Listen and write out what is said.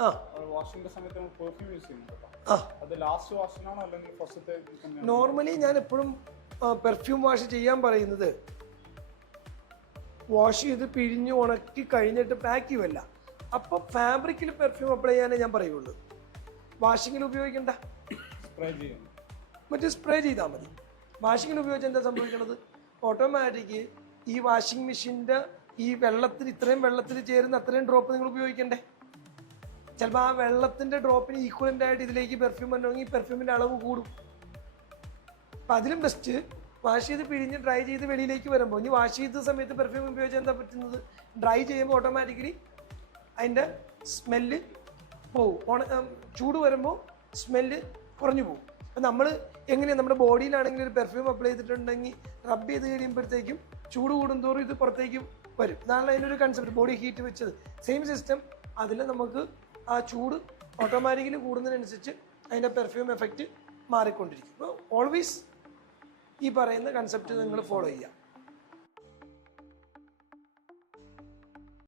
വാഷിംഗിന്റെ സമയത്ത് നമ്മൾ perfume use ചെയ്യുന്നുണ്ട്. അത് ലാസ്റ്റ് വാഷിനാണോ അല്ലെങ്കിൽ ഫസ്റ്റത്തെ? നോർമലി ഞാൻ എപ്പോഴും പെർഫ്യൂം വാഷ് ചെയ്യാൻ പറയുന്നത് വാഷ് ചെയ്ത് പിഴിഞ്ഞ് ഉണക്കി കഴിഞ്ഞിട്ട് പാക്ക് ചെയ്യുമല്ല. അപ്പോൾ ഫാബ്രിക്കിൽ പെർഫ്യൂം അപ്ലൈ ചെയ്യാനേ ഞാൻ പറയുള്ളൂ. വാഷിങ്ങിൽ ഉപയോഗിക്കണ്ട, സ്പ്രേ ചെയ്യും, മറ്റേ സ്പ്രേ ചെയ്താൽ മതി. വാഷിങ്ങിൽ ഉപയോഗിച്ച് എന്താ സംഭവിക്കുന്നത്? ഓട്ടോമാറ്റിക് ഈ വാഷിംഗ് മെഷീൻ്റെ ഈ വെള്ളത്തിൽ, ഇത്രയും വെള്ളത്തിൽ ചേരുന്ന അത്രയും ഡ്രോപ്പ് നിങ്ങൾ ഉപയോഗിക്കണ്ടേ? ചിലപ്പോൾ ആ വെള്ളത്തിൻ്റെ ഡ്രോപ്പിന് ഈക്വലൻ്റ് ആയിട്ട് ഇതിലേക്ക് പെർഫ്യൂം വരണമെങ്കിൽ പെർഫ്യൂമിൻ്റെ അളവ് കൂടും. അപ്പം അതിലും ബെസ്റ്റ് വാഷ് ചെയ്ത് പിഴിഞ്ഞ് ഡ്രൈ ചെയ്ത് വെളിയിലേക്ക് വരുമ്പോൾ, ഇനി വാഷ് ചെയ്ത സമയത്ത് പെർഫ്യൂം ഉപയോഗിച്ചാൽ എന്താ പറ്റുന്നത്? ഡ്രൈ ചെയ്യുമ്പോൾ ഓട്ടോമാറ്റിക്കലി അതിൻ്റെ സ്മെല്ല് പോവും. ചൂട് വരുമ്പോൾ സ്മെല്ല് കുറഞ്ഞു പോകും. അപ്പം നമ്മൾ എങ്ങനെയാണ് നമ്മുടെ ബോഡിയിലാണെങ്കിൽ ഒരു പെർഫ്യൂം അപ്ലൈ ചെയ്തിട്ടുണ്ടെങ്കിൽ റബ്ബ് ചെയ്ത് കഴിയുമ്പോഴത്തേക്കും ചൂട് കൂടുന്തോറും ഇത് പുറത്തേക്കും വരും. ഇതാണ് അതിനൊരു കൺസെപ്റ്റ്, ബോഡി ഹീറ്റ് വെച്ചത്. സെയിം സിസ്റ്റം അതിൽ നമുക്ക് ആ ചൂട് ഓട്ടോമാറ്റിക്കലി കൂടുന്നതിനനുസരിച്ച് അതിൻ്റെ പെർഫ്യൂം എഫക്റ്റ് മാറിക്കൊണ്ടിരിക്കും. അപ്പോൾ ഓൾവേസ് ഈ പറയുന്ന കൺസെപ്റ്റ് നിങ്ങൾ ഫോളോ ചെയ്യുക.